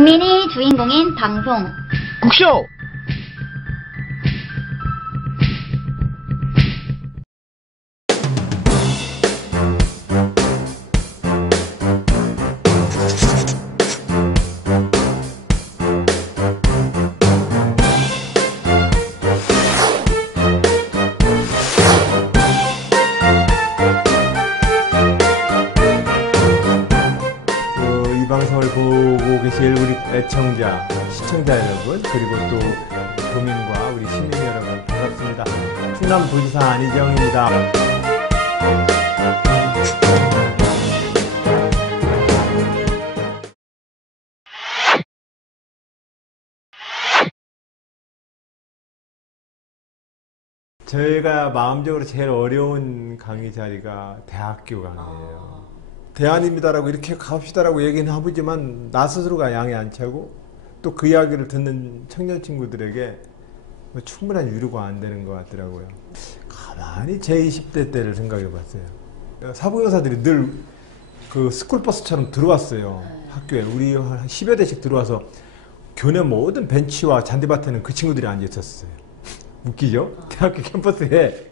국민이 주인공인 방송 국쇼! 이 방송을 보고 계실 우리 애청자, 시청자 여러분, 그리고 또 도민과 우리 시민 여러분 반갑습니다. 충남도지사 안희정입니다. 저희가 마음적으로 제일 어려운 강의 자리가 대학교 강의예요. 대안입니다라고 이렇게 갑시다라고 얘기는 해보지만 나 스스로가 양이 안 차고 또 그 이야기를 듣는 청년 친구들에게 뭐 충분한 위로가 안 되는 것 같더라고요. 가만히 제 20대 때를 생각해 봤어요. 사부교사들이 늘 그 스쿨버스처럼 들어왔어요. 학교에. 우리 한 10여 대씩 들어와서 교내 모든 벤치와 잔디밭에는 그 친구들이 앉아 있었어요. 웃기죠? 대학교 캠퍼스에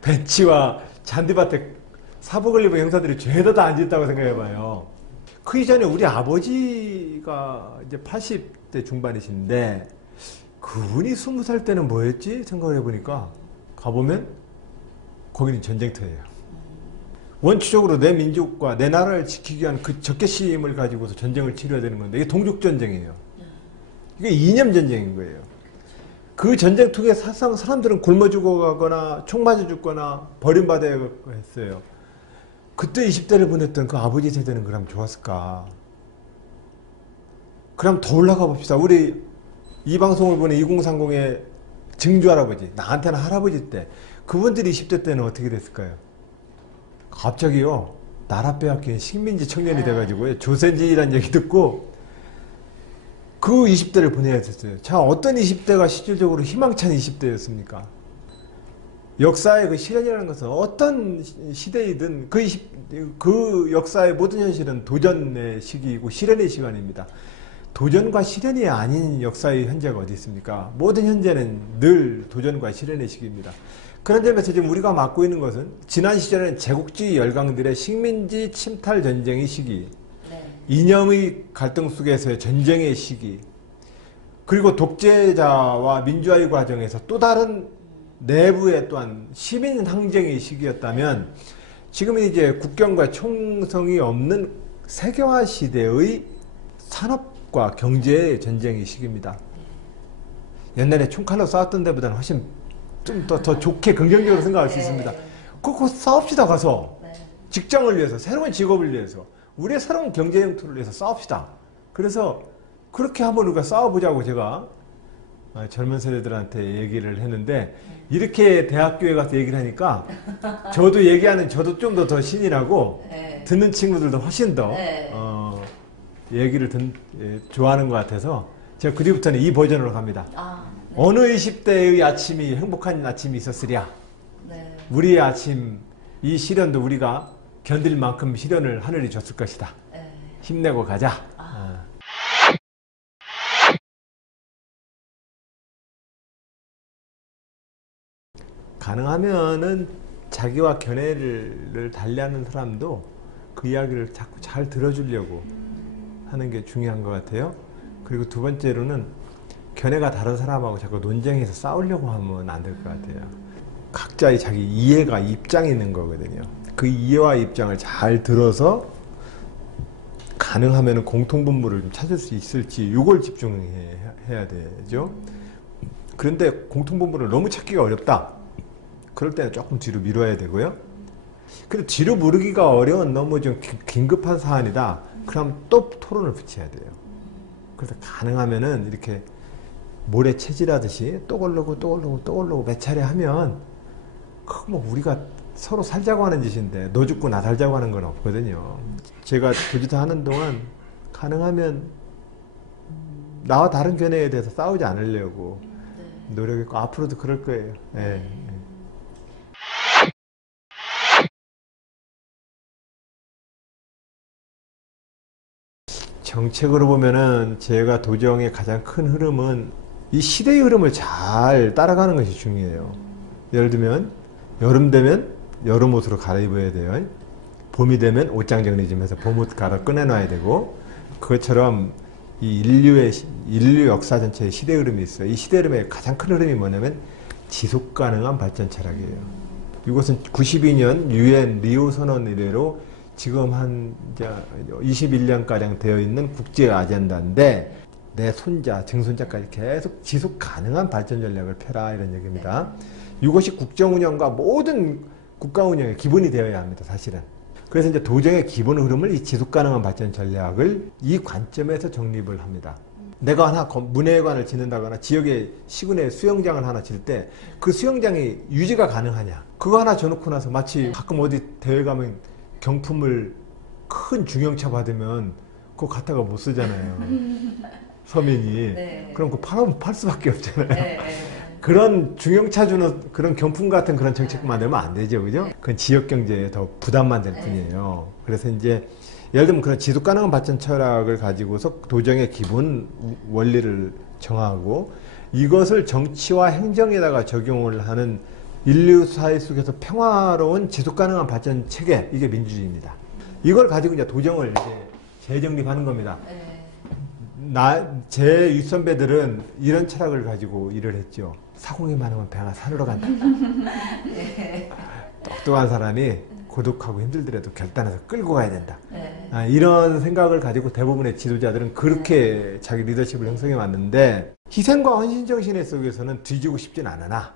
벤치와 잔디밭에 사복을 입은 형사들이 죄다 다 앉아있다고 생각해봐요. 그 이전에 우리 아버지가 이제 80대 중반이신데 그분이 20살 때는 뭐였지? 생각을 해보니까 가보면 거기는 전쟁터예요. 원초적으로 내 민족과 내 나라를 지키기 위한 그 적개심을 가지고서 전쟁을 치러야 되는 건데 이게 동족전쟁이에요. 이게 이념전쟁인 거예요. 그 전쟁통에 사실상 사람들은 굶어 죽어가거나 총 맞아 죽거나 버림받아야 했어요. 그때 20대를 보냈던 그 아버지 세대는 그럼 좋았을까? 그럼 더 올라가 봅시다. 우리 이 방송을 보는 2030의 증조할아버지, 나한테는 할아버지 때 그분들이 20대 때는 어떻게 됐을까요? 갑자기요, 나라 빼앗긴 식민지 청년이 돼가지고 조선지라는 얘기 듣고 그 20대를 보내야 됐어요. 자, 어떤 20대가 실질적으로 희망찬 20대였습니까? 역사의 그 실현이라는 것은 어떤 시대이든 그 역사의 모든 현실은 도전의 시기이고 실현의 시간입니다. 도전과 실현이 아닌 역사의 현재가 어디 있습니까? 모든 현재는 늘 도전과 실현의 시기입니다. 그런 점에서 지금 우리가 맡고 있는 것은 지난 시절에는 제국주의 열강들의 식민지 침탈 전쟁의 시기, 이념의 갈등 속에서의 전쟁의 시기, 그리고 독재자와 민주화의 과정에서 또 다른 내부의 또한 시민 항쟁의 시기였다면 지금은 이제 국경과 총성이 없는 세계화 시대의 산업과 경제의 전쟁의 시기입니다. 옛날에 총칼로 싸웠던 데보다는 훨씬 좀 더 좋게 긍정적으로 생각할 수 있습니다. 그거 싸웁시다. 가서 직장을 위해서, 새로운 직업을 위해서, 우리의 새로운 경제 영토를 위해서 싸웁시다. 그래서 그렇게 한번 우리가 싸워보자고 제가 젊은 세대들한테 얘기를 했는데 이렇게 대학교에 가서 얘기를 하니까 저도 저도 좀 더 신이 나고 듣는 친구들도 훨씬 더 얘기를 좋아하는 것 같아서 제가 그 뒤부터는 이 버전으로 갑니다. 어느 20대의 아침이 행복한 아침이 있었으랴. 우리의 아침, 이 시련도 우리가 견딜 만큼 시련을 하늘이 줬을 것이다. 힘내고 가자. 가능하면은 자기와 견해를 달리하는 사람도 그 이야기를 자꾸 잘 들어주려고 하는 게 중요한 것 같아요. 그리고 두 번째로는 견해가 다른 사람하고 자꾸 논쟁해서 싸우려고 하면 안 될 것 같아요. 각자의 자기 이해가 입장이 있는 거거든요. 그 이해와 입장을 잘 들어서 가능하면 공통분모를 좀 찾을 수 있을지 이걸 집중해야 되죠. 그런데 공통분모를 너무 찾기가 어렵다. 그럴 때는 조금 뒤로 미뤄야 되고요. 근데 뒤로 미루기가 어려운 너무 좀 긴급한 사안이다. 그럼 또 토론을 붙여야 돼요. 그래서 가능하면은 이렇게 모래 채질하듯이 또 오르고 몇 차례 하면 그거 뭐 우리가 서로 살자고 하는 짓인데 너 죽고 나 살자고 하는 건 없거든요. 제가 도지사 하는 동안 가능하면 나와 다른 견해에 대해서 싸우지 않으려고 노력했고 앞으로도 그럴 거예요. 정책으로 보면은 제가 도정의 가장 큰 흐름은 이 시대의 흐름을 잘 따라가는 것이 중요해요. 예를 들면 여름 되면 여름 옷으로 갈아입어야 돼요. 봄이 되면 옷장 정리 좀 해서 봄옷 갈아 꺼내놔야 되고, 그것처럼 이 인류 역사 전체의 시대 흐름이 있어요. 이 시대 흐름의 가장 큰 흐름이 뭐냐면 지속 가능한 발전 철학이에요. 이것은 92년 유엔 리오 선언 이래로 지금 한 이제 21년가량 되어 있는 국제 아젠다인데, 내 손자, 증손자까지 계속 지속 가능한 발전 전략을 펴라, 이런 얘기입니다. 이것이 국정 운영과 모든 국가 운영의 기본이 되어야 합니다, 사실은. 그래서 이제 도정의 기본 흐름을 이 지속 가능한 발전 전략을 이 관점에서 정립을 합니다. 내가 하나 문예관을 짓는다거나 지역의 시군에 수영장을 하나 질 때 그 수영장이 유지가 가능하냐, 그거 하나 줘놓고 나서 마치 가끔 어디 대회 가면 경품을 큰 중형차 받으면 그거 갖다가 못 쓰잖아요. 서민이. 네. 그럼 그거 팔 수밖에 없잖아요. 네. 그런 중형차 주는 그런 경품 같은 그런 정책만 내면 안 되죠, 그죠? 그건 지역 경제에 더 부담만 될 뿐이에요. 그래서 이제 예를 들면 그런 지속 가능한 발전 철학을 가지고서 도정의 기본 원리를 정하고, 이것을 정치와 행정에다가 적용을 하는 인류 사회 속에서 평화로운 지속 가능한 발전 체계, 이게 민주주의입니다. 이걸 가지고 이제 도정을 이제 재정립하는 겁니다. 제 윗선배들은 이런 철학을 가지고 일을 했죠. 사공이 많으면 배가 산으로 간다. 똑똑한 사람이 고독하고 힘들더라도 결단해서 끌고 가야 된다. 이런 생각을 가지고 대부분의 지도자들은 그렇게 자기 리더십을 형성해 왔는데, 희생과 헌신정신의 속에서는 뒤지고 싶진 않으나,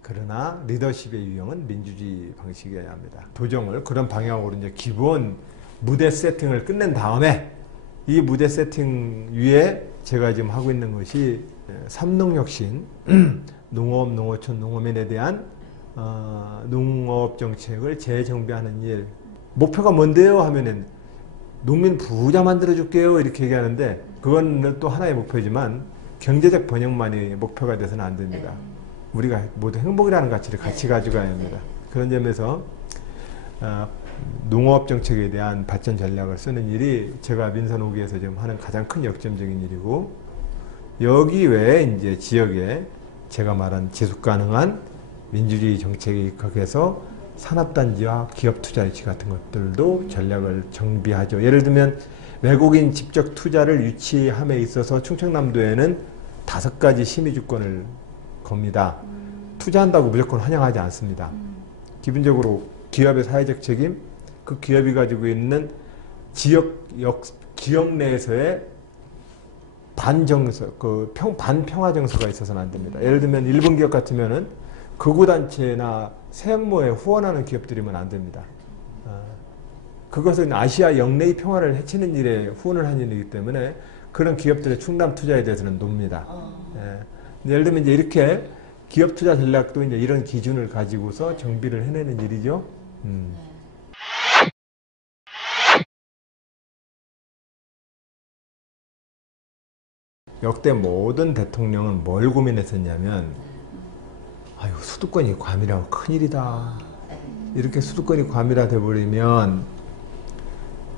그러나 리더십의 유형은 민주주의 방식이어야 합니다. 도정을 그런 방향으로 이제 기본 무대 세팅을 끝낸 다음에, 이 무대 세팅 위에 제가 지금 하고 있는 것이 삼농혁신, 농업, 농어촌, 농어민에 대한 농업 정책을 재정비하는 일. 목표가 뭔데요? 하면은 농민 부자 만들어 줄게요, 이렇게 얘기하는데, 그건 또 하나의 목표지만 경제적 번영만이 목표가 돼서는 안 됩니다. 우리가 모두 행복이라는 가치를 같이 가져가야 합니다. 그런 점에서 농업 정책에 대한 발전 전략을 쓰는 일이 제가 민선 5기에서 지금 하는 가장 큰 역점적인 일이고, 여기 외에 이제 지역에 제가 말한 지속 가능한 민주주의 정책에 입각해서 산업단지와 기업 투자 유치 같은 것들도 전략을 정비하죠. 예를 들면 외국인 직접 투자를 유치함에 있어서 충청남도에는 5가지 심의주권을 겁니다. 투자한다고 무조건 환영하지 않습니다. 기본적으로 기업의 사회적 책임, 그 기업이 가지고 있는 지역 내에서의 반정서, 반평화 정서가 있어서는 안 됩니다. 예를 들면 일본 기업 같으면은 극우단체나 세무에 후원하는 기업들이면 안 됩니다. 그것은 아시아 영내의 평화를 해치는 일에 후원을 하는 일이기 때문에 그런 기업들의 충남 투자에 대해서는 놉니다. 예를 들면 이제 이렇게 기업 투자 전략도 이제 이런 기준을 가지고서 정비를 해내는 일이죠. 역대 모든 대통령은 뭘 고민했었냐면, 아유, 수도권이 과밀하고 큰일이다. 이렇게 수도권이 과밀화 돼버리면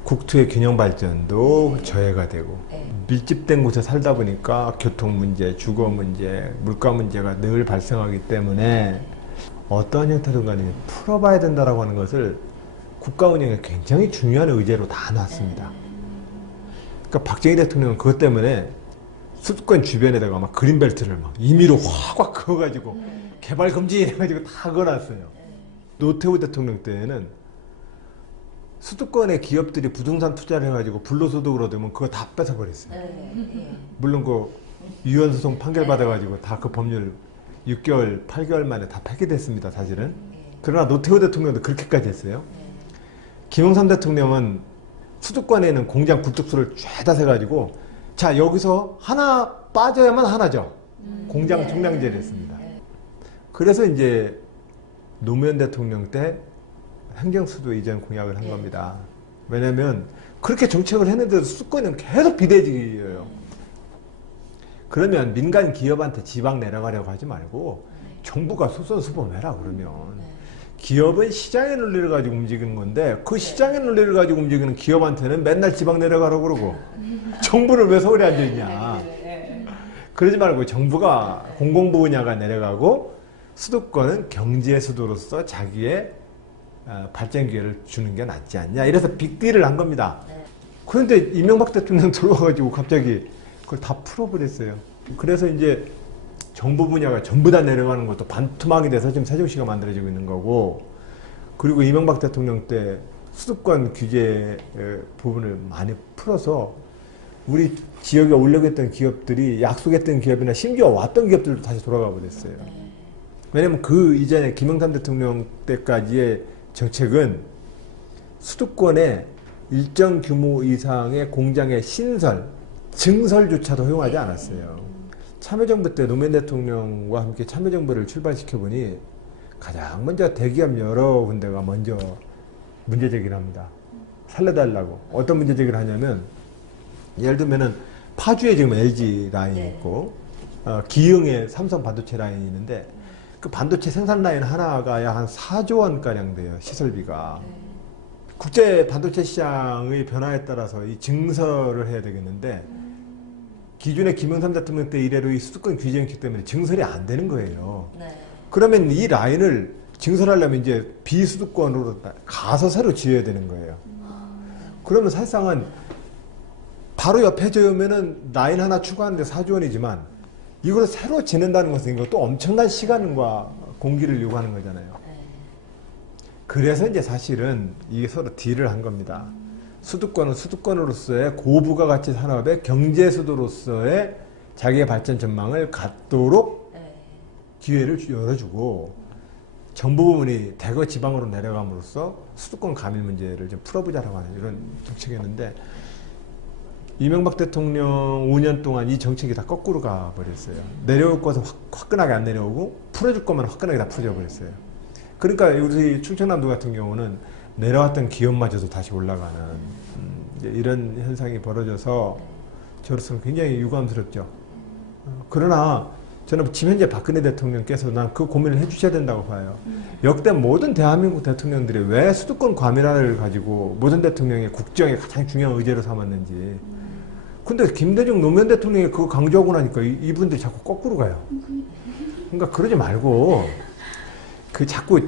국토의 균형 발전도 저해가 되고, 밀집된 곳에 살다 보니까 교통 문제, 주거 문제, 물가 문제가 늘 발생하기 때문에 어떠한 형태든 간에 풀어봐야 된다라고 하는 것을 국가 운영에 굉장히 중요한 의제로 다 놨습니다. 그러니까 박정희 대통령은 그것 때문에 수도권 주변에다가 막 그린벨트를 막 임의로 확 그어가지고 개발 금지 해가지고 다 그어놨어요. 노태우 대통령 때에는 수도권의 기업들이 부동산 투자를 해가지고 불로소득으로 되면 그거 다 뺏어버렸어요. 물론 그 위헌소송 판결 받아가지고 다 그 법률 6개월, 8개월 만에 다 폐기됐습니다, 사실은. 그러나 노태우 대통령도 그렇게까지 했어요. 김영삼 대통령은 수도권에는 공장 굴뚝수를 죄다 세가지고, 자, 여기서 하나 빠져야만 하나죠. 공장 총량제를 했습니다. 그래서 이제 노무현 대통령 때 행정수도 이전 공약을 한 겁니다. 왜냐면 그렇게 정책을 했는데도 수도권은 계속 비대지예요. 그러면 민간 기업한테 지방 내려가려고 하지 말고 정부가 솔선수범해라. 그러면 기업은 시장의 논리를 가지고 움직이는 건데 그 시장의 논리를 가지고 움직이는 기업한테는 맨날 지방 내려가라고 그러고 정부는 왜 서울에 앉아있냐. 그러지 말고 정부가 공공부 분야가 내려가고 수도권은 경제 수도로서 자기의 발전 기회를 주는 게 낫지 않냐. 이래서 빅딜을 한 겁니다. 그런데 이명박 대통령 들어와가지고 갑자기 그걸 다 풀어버렸어요. 그래서 이제 정부 분야가 전부 다 내려가는 것도 반토막이 돼서 지금 세종시가 만들어지고 있는 거고, 그리고 이명박 대통령 때 수도권 규제 부분을 많이 풀어서 우리 지역에 오려고 했던 기업들이 약속했던 기업이나 심지어 왔던 기업들도 다시 돌아가 버렸어요. 왜냐면 그 이전에 김영삼 대통령 때까지의 정책은 수도권에 일정 규모 이상의 공장의 신설, 증설조차도 허용하지 않았어요. 참여정부 때 노무현 대통령과 함께 참여정부를 출발시켜보니 가장 먼저 대기업 여러 군데가 먼저 문제제기를 합니다. 살려달라고. 어떤 문제제기를 하냐면, 예를 들면은 파주에 지금 LG 라인이 있고 기흥에 삼성 반도체 라인이 있는데 그 반도체 생산 라인 하나가 약 한 4조 원가량 돼요. 시설비가. 국제 반도체 시장의 변화에 따라서 이 증설을 해야 되겠는데 기존의 김영삼 대통령 때 이래로 이 수도권 규제 정책 때문에 증설이 안 되는 거예요. 그러면 이 라인을 증설하려면 이제 비수도권으로 가서 새로 지어야 되는 거예요. 그러면 사실상은 바로 옆에 지으면은 라인 하나 추가하는데 4조 원이지만 이걸 새로 짓는다는 것은 이것도 엄청난 시간과 공기를 요구하는 거잖아요. 그래서 이제 사실은 이게 서로 딜을 한 겁니다. 수도권은 수도권으로서의 고부가가치 산업의 경제 수도로서의 자기의 발전 전망을 갖도록 기회를 열어주고, 정부 부문이 대거 지방으로 내려감으로써 수도권 가밀 문제를 좀 풀어보자라고 하는 이런 정책이었는데, 이명박 대통령 5년 동안 이 정책이 다 거꾸로 가버렸어요. 내려올 것은 화끈하게 안 내려오고 풀어줄 거면 화끈하게 다 풀어져 버렸어요. 그러니까 우리 충청남도 같은 경우는 내려왔던 기업마저도 다시 올라가는 이런 현상이 벌어져서 저로서는 굉장히 유감스럽죠. 그러나 저는 지금 현재 박근혜 대통령께서 난 그 고민을 해주셔야 된다고 봐요. 역대 모든 대한민국 대통령들이 왜 수도권 과밀화를 가지고 모든 대통령의 국정의 가장 중요한 의제로 삼았는지. 근데 김대중 노무현 대통령이 그거 강조하고 나니까 이분들이 자꾸 거꾸로 가요. 그러니까 그러지 말고 그 자꾸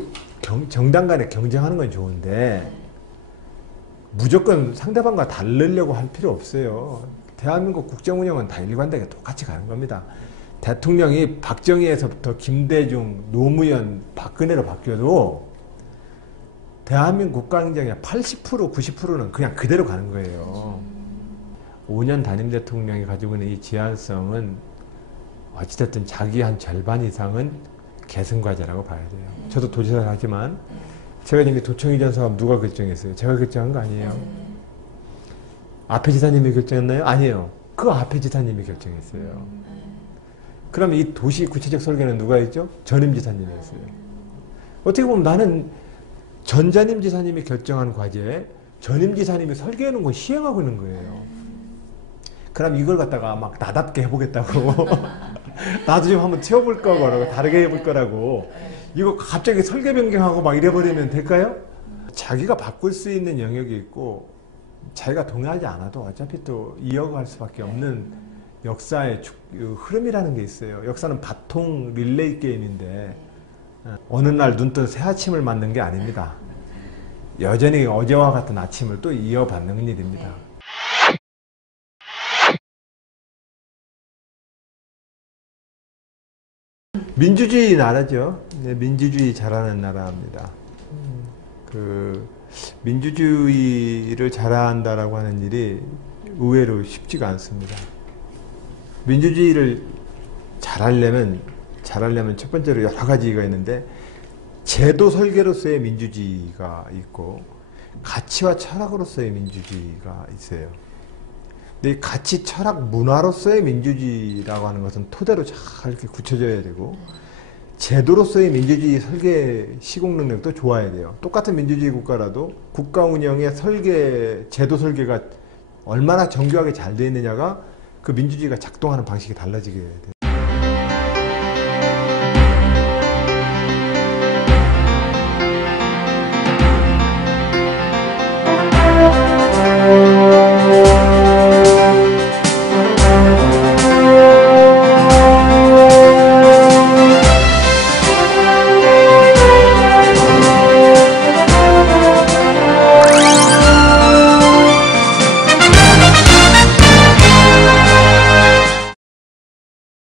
정당 간에 경쟁하는 건 좋은데 무조건 상대방과 다르려고 할 필요 없어요. 대한민국 국정 운영은 다 일관되게 똑같이 가는 겁니다. 대통령이 박정희에서부터 김대중, 노무현, 박근혜로 바뀌어도 대한민국 국가행정의 80%, 90%는 그냥 그대로 가는 거예요. 5년 단임 대통령이 가지고 있는 이 제한성은 어찌됐든 자기 한 절반 이상은 계승과제라고 봐야 돼요. 저도 도지사를 하지만 제가 지금 도청 이전 사업 누가 결정했어요? 제가 결정한 거 아니에요. 앞에 지사님이 결정했나요? 아니에요. 그 앞에 지사님이 결정했어요. 그럼 이 도시 구체적 설계는 누가 했죠? 전임 지사님이 했어요. 어떻게 보면 나는 전전임 지사님이 결정한 과제에 전임 지사님이 설계해 놓은 걸 시행하고 있는 거예요. 그럼 이걸 갖다가 막 나답게 해보겠다고 나도 좀 한번 튀어볼 거라고 다르게 해볼 거라고 이거 갑자기 설계 변경하고 막 이래버리면 될까요? 자기가 바꿀 수 있는 영역이 있고 자기가 동의하지 않아도 어차피 또 이어갈 수밖에 없는 역사의 흐름이라는 게 있어요. 역사는 바통 릴레이 게임인데 어느 날 눈 뜬 새 아침을 맞는 게 아닙니다. 여전히 어제와 같은 아침을 또 이어받는 일입니다. 민주주의 나라죠. 네, 민주주의 잘하는 나라입니다. 민주주의를 잘한다라고 하는 일이 의외로 쉽지가 않습니다. 민주주의를 잘하려면 첫 번째로 여러 가지가 있는데 제도 설계로서의 민주주의가 있고 가치와 철학으로서의 민주주의가 있어요. 근데 이 가치, 철학, 문화로서의 민주주의라고 하는 것은 토대로 잘 이렇게 굳혀져야 되고 제도로서의 민주주의 설계 시공 능력도 좋아야 돼요. 똑같은 민주주의 국가라도 국가 운영의 설계, 제도 설계가 얼마나 정교하게 잘 되어 있느냐가 그 민주주의가 작동하는 방식이 달라지게 돼요.